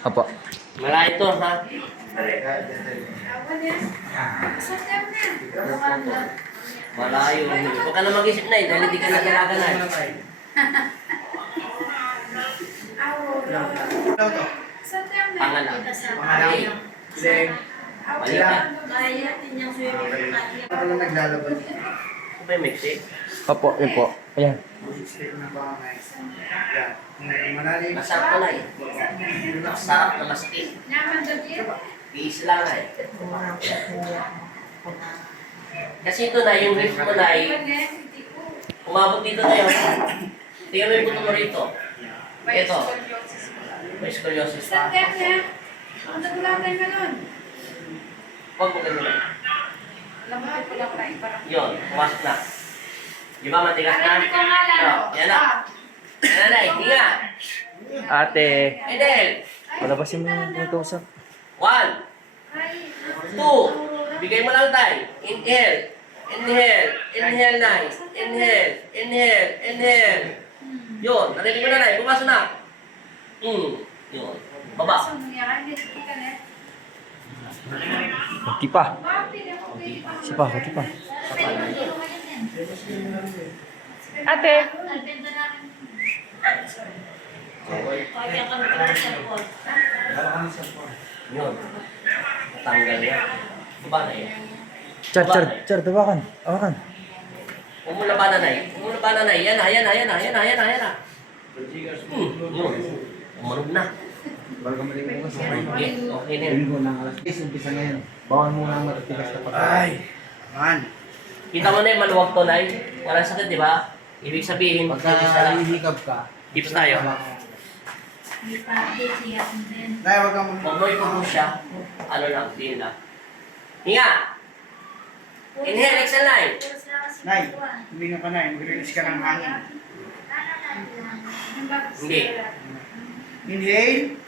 Opo. Malayo to, ha? Malayo. Huwag ka na mag-isip na dahil hindi ka na dalaga na Pangalan. Balikan. Ako lang naglalaban. Ano ba yung mixi? Opo, yun po. Ayan. Malalim. Masarap ko na Masarap na masakit. Iisa lang na Kasi ito na, yung rib ko na umabot dito na yun. Tingnan mo yung buto mo rito. Ito. May scoliosis pa. Huwag mo ganun. Yun, pumasok na. Di ba matigas na? Yan na. Yan na, hinga. Ate. Edel. Palabasin mo yung tusok. 1, 2. Bigay mo lang tayo. Inhale. Inhale. Inhale na. Inhale. Inhale. Inhale. Yun, narinig mo na na. Pumasok na. Yun. Baba. Kunti pa. Isa pa, kunti pa. Ate. Yun. Tanggal niya. Baba na yan. Char, tawakan. Awakan. Umulaban na na. Umulaban na na. Yan na, yan na, yan na, yan na, yan na, yan na. Yun. Umarog na. Bago malimutan ko sa Okay, okay na yun. Linggo ng alas 10, umpisa ngayon. Bawan muna ang matatigas na pagkain. Ay! Man! Kita mo na yung maluwag to, Nay. Walang sakit, di ba? Ibig sabihin, Pagka tips na lang. hihikab ka, Tips tayo. Nay, wag kang Huwag mo ipupush siya. Ano lang, din lang. Hinga! Inhale, exhale, Nay. Nay, huminga ka na. Mag-release ka ng hangin. Hindi. Inhale.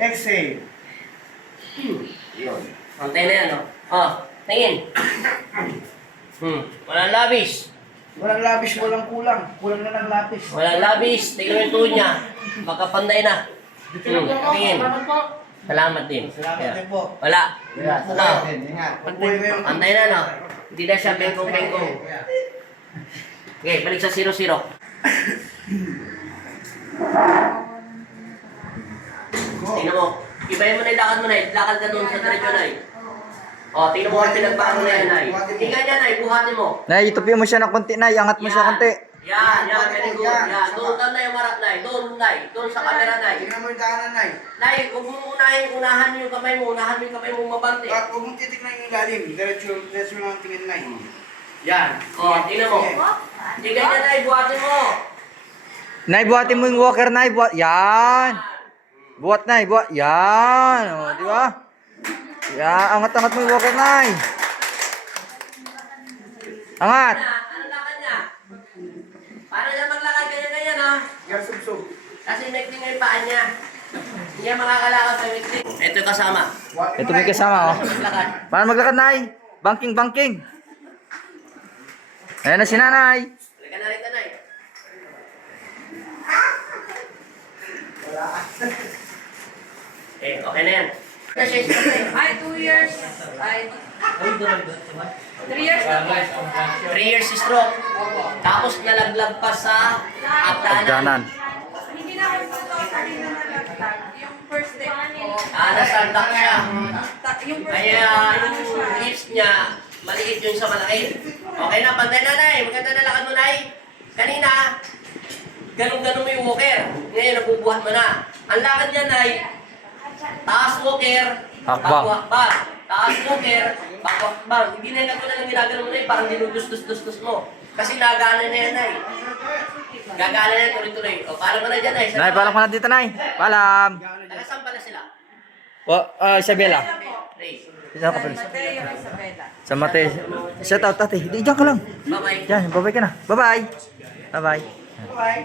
Exhale. Yun. Pantay na yan, no? Oh, tingin. Walang labis. Walang labis, walang kulang. Kulang na ng lapis. Walang labis. Tingnan mo yung tuhod niya. Magkapantay na. Tingin. Salamat din. Salamat din po. Wala. Salamat din. Ingat. Pagbuhay mo yung... Pantay na, no? Hindi na siya bengkong-bengkong. Okay, balik sa 0-0. Tingnan mo. Ibahin mo na yung lakad mo, Nay. Lakad ka doon sa diretso, Nay. O, tingnan mo ang pinagbago na yan, Nay. Tingnan niya, Nay. Buhatin mo. Nay, itupi mo siya ng konti, Nay. Angat mo siya konti. Yan. Very good. Yan. Doon ka na yung marap, Nay. Doon, Nay. Doon sa camera, Nay. Tingnan mo yung daanan, Nay. Nay, huwag mo unahan yung kamay mo. Unahan mo yung kamay mo mabante. At huwag mong titignan yung ilalim. Diretso lang ang tingin, Nay. Yan. O, tingnan mo. Tingnan niya, Nay. Buhatin mo. Nay, buhatin mo yung walker, Nay. Yan. Buhat, Nay. Buhat. Yan. O, di ba? Yan. Angat-angat mo yung walker, Nay. Angat. Ano lakad niya? Para niya maglakad ganyan-ganyan, ha? Yan, sub-sub. Kasi mekling yung paa niya. Hindi niya makakalakad sa mekling. Ito yung kasama. Ito may kasama, oh. Maglakad. Paano maglakad, Nay? Banking. Ayan na si Nanay. Halika na rin, Nay. Okay na yan. Ay, 2 years. Ay, 3 years na po. 3 years stroke. Tapos nalaglag pa sa abdanan. Danan. Hindi na ako ito kanina nalagtag. Yung first step ko. Nasaldak siya. Yung first Kaya step yung hips niya, maliit yung sa malaki. Okay na, pantay na, Nay. Maganda na lakad mo, Nay. Kanina, ganun-ganun mo yung walker. Ngayon, nabubuhat mo na. Ang lakad niya, Nay, taas walker, Hakbang. bakwakbang. Taas walker, bakwakbang. Hindi na yung katulad ng ginagano mo, Nay. Parang dinudus-dus-dus mo. Kasi nagana na yan, Nay. Gagana na yan, tuloy-tuloy. O, paalam ka na dyan, Nay. Nay, paalam ka na dito, Nay. Paalam. Taga-saan pa na sila? Isabela. Ray. Isa ka pa. Mateo Isabela. Sa Mate. Shout out, tate. Diyan ka lang. Bye-bye. Diyan, babay ka na. Bye-bye. Bye-bye. Bye.